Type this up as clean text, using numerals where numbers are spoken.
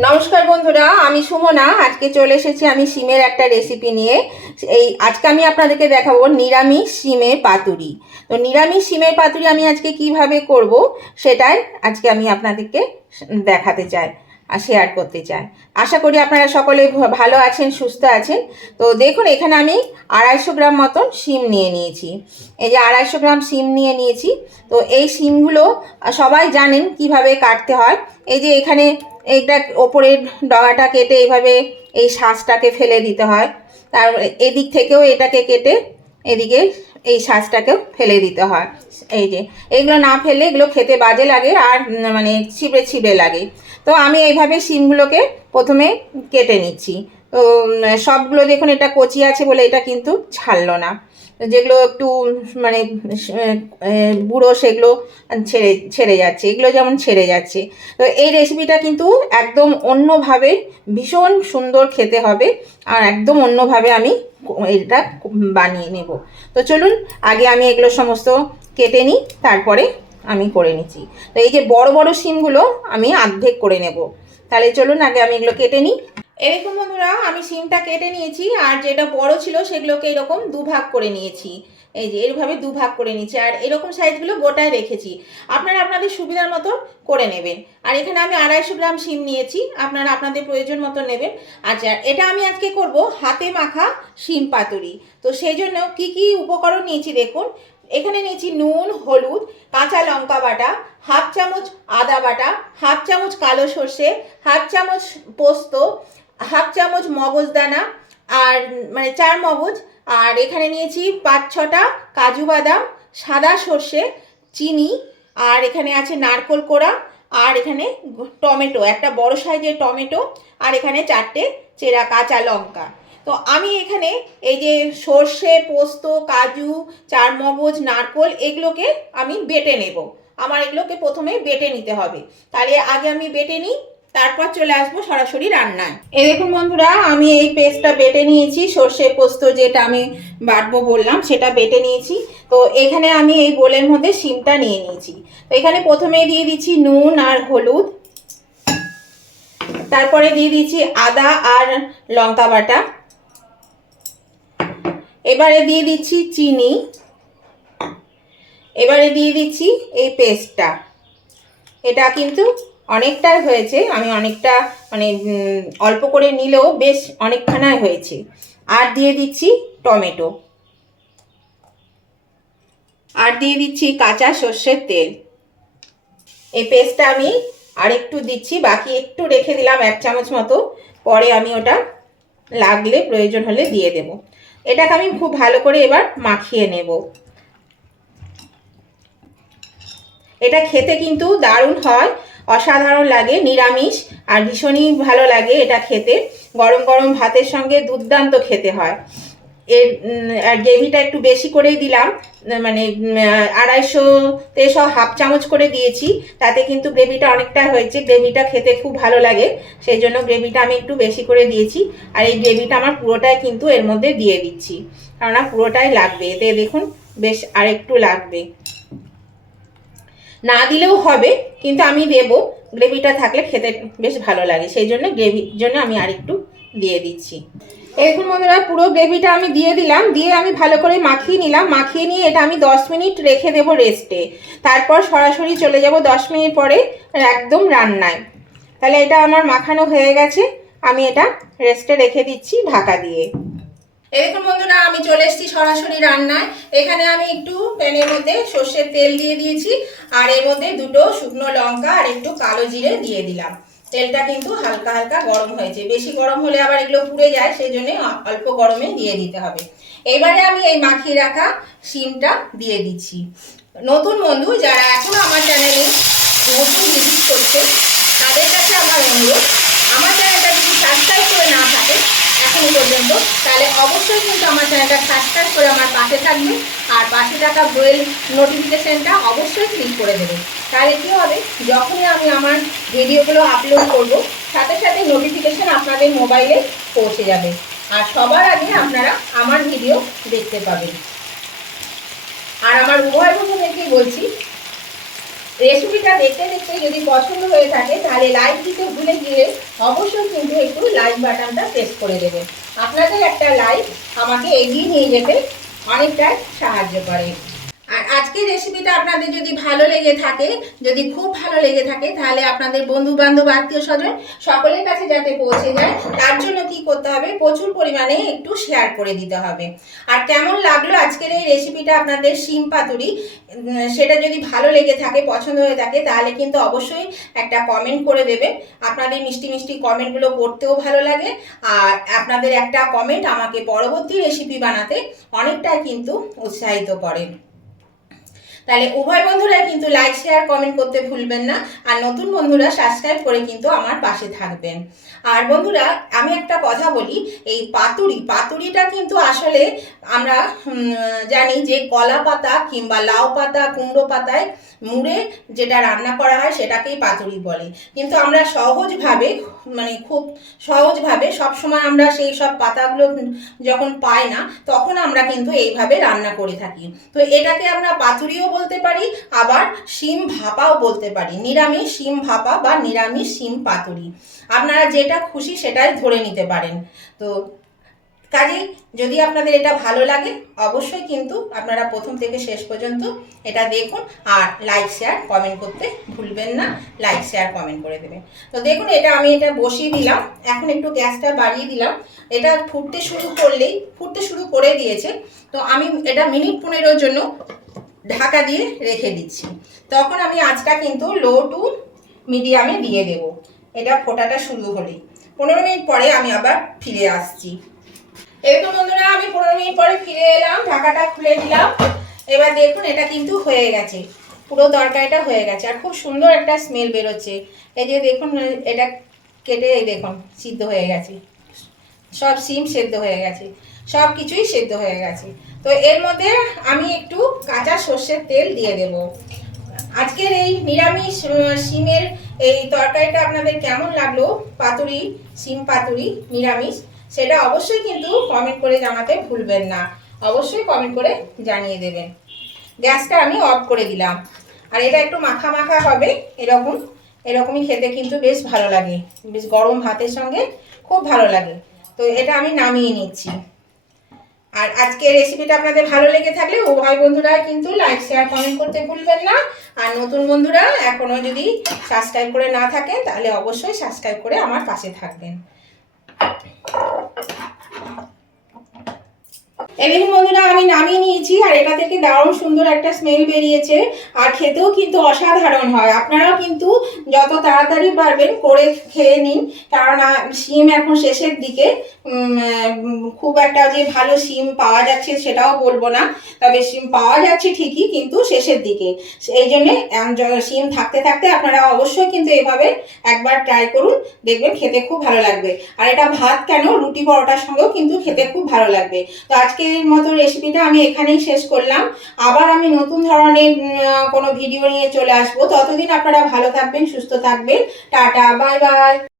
নমস্কার বন্ধুরা, আমি সুমনা। আজকে চলে এসেছি আমি শিমের একটা রেসিপি নিয়ে। আজকে আমি আপনাদেরকে দেখাবো নিরামিষ শিমের পাতুরি। তো নিরামিষ শিমের পাতুরি আমি আজকে কিভাবে করব সেটাই আজকে আমি আপনাদেরকে দেখাতে চাই আর শেয়ার করতে চাই। আশা করি আপনারা সকলে ভালো আছেন, সুস্থ আছেন। তো দেখুন, এখানে আমি 250 গ্রাম মতন শিম নিয়ে নিয়েছি। এই যে 250 গ্রাম শিম নিয়ে নিয়েছি। তো এই শিমগুলো সবাই জানেন কিভাবে কাটতে হয়। এই যে এখানে এইটা ওপরের ডগাটা কেটে এইভাবে এই শাঁসটাকে ফেলে দিতে হয়। তারপরে এদিক থেকেও এটাকে কেটে এদিকে এই শাঁসটাকেও ফেলে দিতে হয়। এই যে এগুলো না ফেললে এগুলো খেতে বাজে লাগে আর মানে ছিবড়ে ছিবড়ে লাগে। তো আমি এইভাবে শিমগুলোকে প্রথমে কেটে নিচ্ছি। তো সবগুলো দেখুন, এটা কচি আছে বলে এটা কিন্তু ছাড়লো না। যেগুলো একটু মানে বুড়ো সেগুলো ছেড়ে ছেড়ে যাচ্ছে, এগুলো যেমন ছেড়ে যাচ্ছে। তো এই রেসিপিটা কিন্তু একদম অন্যভাবে ভীষণ সুন্দর খেতে হবে আর একদম অন্যভাবে আমি এটা বানিয়ে নেব। তো চলুন আগে আমি এগুলো সমস্ত কেটে নিই, তারপরে আমি করে নিচ্ছি। তো এই যে বড় বড় শিমগুলো আমি অর্ধেক করে নেব। তাহলে চলুন আগে আমি এগুলো কেটে নিই। এরকম বন্ধুরা, আমি শিমটা কেটে নিয়েছি আর যেটা বড় ছিল সেগুলোকে এরকম দুভাগ করে নিয়েছি। এই যে এরভাবে দুভাগ করে নিয়েছি আর এরকম সাইজগুলো গোটায় রেখেছি। আপনারা আপনাদের সুবিধার মতো করে নেবেন। আর এখানে আমি 250 গ্রাম শিম নিয়েছি, আপনারা আপনাদের প্রয়োজন মতো নেবেন। আচ্ছা, এটা আমি আজকে করব হাতে মাখা শিম পাতুরি। তো সেই জন্য কি কি উপকরণ নিয়েছি দেখুন। এখানে নিয়েছি নুন, হলুদ, কাঁচা লঙ্কা বাটা, হাফ চামচ আদা বাটা, হাফ চামচ কালো সর্ষে, হাফ চামচ পোস্ত, হাফ চামচ মগজদানা আর মানে 4 মগজ। আর এখানে নিয়েছি 5-6টা কাজু বাদাম, সাদা সর্ষে, চিনি, আর এখানে আছে নারকোল কোড়া, আর এখানে টমেটো, একটা বড় সাইজের টমেটো, আর এখানে 4টে চেরা কাঁচা লঙ্কা। তো আমি এখানে এই যে সর্ষে, পোস্ত, কাজু, 4 মগজ, নারকোল এগুলোকে আমি বেটে নেব। আমার এগুলোকে প্রথমে বেটে নিতে হবে। তাহলে আগে আমি বেটে নিই, তারপর চলে আসবো সরাসরি রান্নায়। এই দেখুন বন্ধুরা, আমি এই পেস্টটা বেটে নিয়েছি। সর্ষে পোস্ত যেটা আমি বাটবো বললাম সেটা বেটে নিয়েছি। তো এখানে আমি এই বোলের মধ্যে শিমটা নিয়ে নিয়েছি। তো এখানে প্রথমে দিয়ে দিচ্ছি নুন আর হলুদ, তারপরে দিয়ে দিচ্ছি আদা আর লঙ্কা বাটা, এবারে দিয়ে দিচ্ছি চিনি, এবারে দিয়ে দিচ্ছি এই পেস্টটা। এটা কিন্তু অনেকটাই হয়েছে, আমি অনেকটা মানে অল্প করে নিলেও বেশ অনেকখানাই হয়েছে। আর দিয়ে দিচ্ছি টমেটো, আর দিয়ে দিচ্ছি কাঁচা সর্ষের তেল। এই পেস্টটা আমি আর একটু দিচ্ছি, বাকি একটু রেখে দিলাম 1 চামচ মতো, পরে আমি ওটা লাগলে প্রয়োজন হলে দিয়ে দেব। এটাকে আমি খুব ভালো করে এবার মাখিয়ে নেব। এটা খেতে কিন্তু দারুণ হয়, অসাধারণ লাগে, নিরামিষ আর ভীষণই ভালো লাগে এটা খেতে। গরম গরম ভাতের সঙ্গে দুর্দান্ত খেতে হয়। এর গ্রেভিটা একটু বেশি করেই দিলাম, মানে 250-তে হাফ চামচ করে দিয়েছি, তাতে কিন্তু গ্রেভিটা অনেকটা হয়েছে। গ্রেভিটা খেতে খুব ভালো লাগে, সেই জন্য গ্রেভিটা আমি একটু বেশি করে দিয়েছি। আর এই গ্রেভিটা আমার পুরোটাই কিন্তু এর মধ্যে দিয়ে দিচ্ছি, কেননা পুরোটাই লাগবে এতে। দেখুন বেশ আরেকটু লাগবে, না দিলেও হবে, কিন্তু আমি দেব। গ্রেভিটা থাকলে খেতে বেশ ভালো লাগে, সেই জন্য গ্রেভির জন্য আমি আরেকটু দিয়ে দিচ্ছি। এরকম বন্ধুরা, পুরো গ্রেভিটা আমি দিয়ে দিলাম, দিয়ে আমি ভালো করে মাখিয়ে নিলাম। মাখিয়ে নিয়ে এটা আমি 10 মিনিট রেখে দেব রেস্টে। তারপর সরাসরি চলে যাব 10 মিনিট পরে একদম রান্নায়। তাহলে এটা আমার মাখানো হয়ে গেছে, আমি এটা রেস্টে রেখে দিচ্ছি ঢাকা দিয়ে। এরকম বন্ধুরা, আমি চলে এসেছি সরাসরি রান্নায়। এখানে আমি একটু প্যানের মধ্যে সর্ষের তেল দিয়ে দিয়েছি, আর এর মধ্যে 2টো শুকনো লঙ্কা আর একটু কালো জিরে দিয়ে দিলাম। তেলটা কিন্তু হালকা হালকা গরম হয়েছে, বেশি গরম হলে আবার এগুলো পুড়ে যায়, সেই জন্য অল্প গরমে দিয়ে দিতে হবে। এবারে আমি এই মাখিয়ে রাখা শিমটা দিয়ে দিচ্ছি। নতুন বন্ধু যারা এখনো আমার চ্যানেলে নতুন ভিজিট করছে, তাদের কাছে আমার অনুরোধ, আমার চ্যানেলটা যদি সাবস্ক্রাইব করে না থাকে এখনো পর্যন্ত, তাহলে অবশ্যই কিন্তু আমার চ্যানেলটা সাবস্ক্রাইব করে আমার পাশে থাকবে, আর পাশে থাকা বেল নোটিফিকেশানটা অবশ্যই ক্লিক করে দেবে। তাহলে কী হবে, যখনই আমি আমার ভিডিওগুলো আপলোড করব সাথে সাথে নোটিফিকেশান আপনাদের মোবাইলে পৌঁছে যাবে, আর সবার আগে আপনারা আমার ভিডিও দেখতে পাবেন। আর আমার উভয় বন্ধুদেরকে বলছি, রেসিপিটা দেখতে দেখতে যদি পছন্দ হয়ে থাকে তাহলে লাইক দিতে ভুলে গেলে অবশ্যই কিন্তু একটু লাইক বাটনটা প্রেস করে দেবেন। আপনাদের একটা লাইক আমাকে এগিয়ে নিয়ে যেতে অনেকটাই সাহায্য করে। আর আজকের রেসিপিটা আপনাদের যদি ভালো লেগে থাকে, যদি খুব ভালো লেগে থাকে, তাহলে আপনাদের বন্ধু বান্ধব আত্মীয় স্বজন সকলের কাছে যাতে পৌঁছে যায় তার জন্য কি করতে হবে, প্রচুর পরিমাণে একটু শেয়ার করে দিতে হবে। আর কেমন লাগলো আজকের এই রেসিপিটা আপনাদের শিম পাতুরি, সেটা যদি ভালো লেগে থাকে, পছন্দ হয়ে থাকে, তাহলে কিন্তু অবশ্যই একটা কমেন্ট করে দেবেন। আপনাদের মিষ্টি মিষ্টি কমেন্টগুলো পড়তেও ভালো লাগে, আর আপনাদের একটা কমেন্ট আমাকে পরবর্তী রেসিপি বানাতে অনেকটাই কিন্তু উৎসাহিত করে। তাহলে উভয় বন্ধুরা কিন্তু লাইক শেয়ার কমেন্ট করতে ভুলবেন না, আর নতুন বন্ধুরা সাবস্ক্রাইব করে কিন্তু আমার পাশে থাকবেন। আর বন্ধুরা আমি একটা কথা বলি, এই পাতুরিটা কিন্তু আসলে আমরা জানি যে কলা পাতা কিংবা লাউ পাতা, কুমড়ো পাতায় মুড়ে যেটা রান্না করা হয় সেটাকেই পাতুরি বলে। কিন্তু আমরা সহজভাবে, মানে খুব সহজভাবে সবসময় আমরা সেই সব পাতাগুলো যখন পাই না, তখন আমরা কিন্তু এইভাবে রান্না করে থাকি। তো এটাকে আমরা পাতুরিও বলতে পারি, আবার শিম ভাপাও বলতে পারি, নিরামিষ শিম ভাপা বা নিরামিষ শিম পাতুরি, আপনারা যেটা খুশি সেটাই ধরে নিতে পারেন। তো কাজেই যদি আপনাদের এটা ভালো লাগে অবশ্যই কিন্তু আপনারা প্রথম থেকে শেষ পর্যন্ত এটা দেখুন, আর লাইক শেয়ার কমেন্ট করতে ভুলবেন না, লাইক শেয়ার কমেন্ট করে দেবেন। তো দেখুন আমি এটা বসিয়ে দিলাম, এখন একটু গ্যাসটা বাড়িয়ে দিলাম। এটা ফুটতে শুরু করে দিয়েছে, তো আমি এটা মিনিট 15 জন্য ঢাকা দিয়ে রেখে দিচ্ছি। তখন আমি আঁচটা কিন্তু লো টু মিডিয়ামে দিয়ে দেব। এটা ফোটাটা শুরু হলেই 15 মিনিট পরে আমি আবার ফিরে আসছি। এই তো বন্ধুরা আমি 15 মিনিট পরে ফিরে এলাম, ঢাকাটা খুলে দিলাম। এবার দেখুন এটা কিন্তু হয়ে গেছে, পুরো তরকারিটা হয়ে গেছে, আর খুব সুন্দর একটা স্মেল বেরোচ্ছে। এই যে দেখুন এটা কেটে এই দেখুন সিদ্ধ হয়ে গেছে, সব শিম সেদ্ধ হয়ে গেছে, সব কিছুই সেদ্ধ হয়ে গেছে। তো এর মধ্যে আমি একটু কাঁচা সর্ষের তেল দিয়ে দেব। আজকের এই নিরামিষ শিমের এই তরকারিটা আপনাদের কেমন লাগলো, পাতুরি, শিম পাতুরি নিরামিষ, সেটা অবশ্যই কিন্তু কমেন্ট করে জানাতে ভুলবেন না, অবশ্যই কমেন্ট করে জানিয়ে দেবেন। গ্যাসটা আমি অফ করে দিলাম। আর এটা একটু মাখা মাখা হবে, এরকমই খেতে কিন্তু বেশ ভালো লাগে, বেশ গরম ভাতের সঙ্গে খুব ভালো লাগে। তো এটা আমি নামিয়ে নিচ্ছি। আর আজকে রেসিপিটা আপনাদের ভালো লেগে থাকলে উভয় বন্ধুরা কিন্তু লাইক শেয়ার কমেন্ট করতে ভুলবেন না, আর নতুন বন্ধুরা এখনো যদি সাবস্ক্রাইব করে না থাকেন তাহলে অবশ্যই সাবস্ক্রাইব করে আমার পাশে থাকবেন। এবার বন্ধুরা আমি নামিয়ে নিয়েছি, আর এটা থেকে দারুণ সুন্দর একটা স্মেল বেরিয়েছে, আর খেতেও কিন্তু অসাধারণ হয়। আপনারাও কিন্তু যত তাড়াতাড়ি পারবেন করে খেয়ে নিন, কারণ শিম এখন শেষের দিকে, খুব একটা যে ভালো শিম পাওয়া যাচ্ছে সেটাও বলবো না, তবে শিম পাওয়া যাচ্ছে ঠিকই, কিন্তু শেষের দিকে। এই জন্যে শিম থাকতে থাকতে আপনারা অবশ্যই কিন্তু এভাবে একবার ট্রাই করুন, দেখবেন খেতে খুব ভালো লাগবে। আর এটা ভাত কেন, রুটি পরোটার সঙ্গেও কিন্তু খেতে খুব ভালো লাগবে। তো আজকের মতো রেসিপিটা আমি এখানেই শেষ করলাম। আবার আমি নতুন ধরনের কোনো ভিডিও নিয়ে চলে আসবো। ততদিন আপনারা ভালো থাকবেন, সুস্থ থাকবেন। Tata, bye bye.